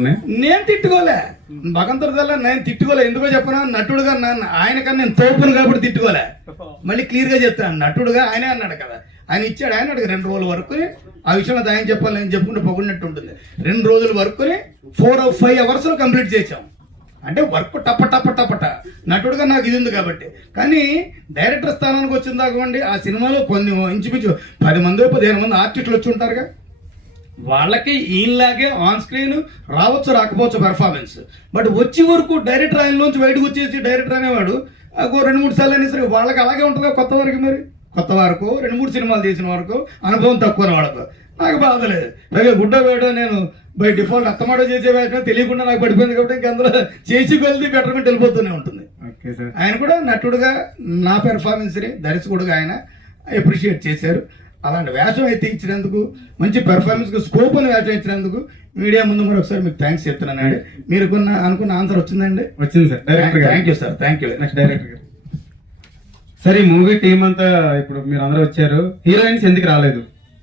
నేను తిట్టుకోలే. భగవంతుడిదల్లా నేను తిట్టుకోలే. ఎందుకో చెప్పనా? నటుడుగా నన్ను ఆయనకన్నా నేను తోపును కాబట్టి తిట్టుకోలే. మళ్ళీ క్లియర్గా చెప్తాను నటుడుగా ఆయనే అన్నాడు కదా. ఆయన ఇచ్చాడు ఆయన అడిగి రెండు రోజుల వరకు ఆ విషయంలో ఆయన చెప్పాలి నేను చెప్పుకుంటే పొగిడినట్టు ఉంటుంది. రెండు రోజుల వరకు ఫోర్ ఫైవ్ అవర్స్లో కంప్లీట్ చేసాం అంటే వర్క్ టప్ప టప్ప టప్పట నటుడుగా నాకు ఇది ఉంది కాబట్టి. కానీ డైరెక్టర్ స్థానానికి వచ్చిన దాకా ఆ సినిమాలో కొన్ని ఇంచుమించు పది మంది పదిహేను మంది ఆర్టిస్టులు వచ్చి ఉంటారుగా. వాళ్ళకి ఈయనలాగే ఆన్ స్క్రీన్ రావచ్చు రాకపోవచ్చు పెర్ఫార్మెన్స్ బట్ వచ్చే వరకు డైరెక్టర్ ఆయనలోంచి బయటకు వచ్చేసి డైరెక్టర్ అనేవాడు రెండు మూడు సార్లు అయినా సరే వాళ్ళకి అలాగే ఉంటుంది కొత్త వరకు మరి? కొత్త వరకు? రెండు మూడు సినిమాలు తీసిన వరకు? అనుభవం తక్కువ వాళ్ళకు. నాకు బాధ లేదు. పైగా గుడ్డ వేయడం నేను బై డిఫాల్ట్ అత్తమాడో చేసే వేయడం తెలియకుండా నాకు పడిపోయింది కాబట్టి ఇంక అందులో చేసి కొలిది బెటర్మెంట్ వెళ్ళిపోతూనే ఉంటుంది. ఆయన కూడా నటుడుగా నా పెర్ఫార్మెన్స్ని దర్శకుడుగా ఆయన అప్రిషియేట్ చేశారు. అలాంటి వేషం అయితే ఇచ్చినందుకు మంచి పెర్ఫార్మెన్స్కి స్కోప్ అని వేషం ఇచ్చినందుకు మీడియా ముందు మరొకసారి మీకు థ్యాంక్స్ చెప్తున్నానండి మీరు కొన్న అనుకున్న ఆన్సర్ వచ్చిందండి? వచ్చింది sir. Director thank you sir thank you next director sir ఈ మూవీ టీం అంతా ఇప్పుడు మీరు అందరూ వచ్చారు. హీరోయిన్స్ ఎందుకు రాలేదు?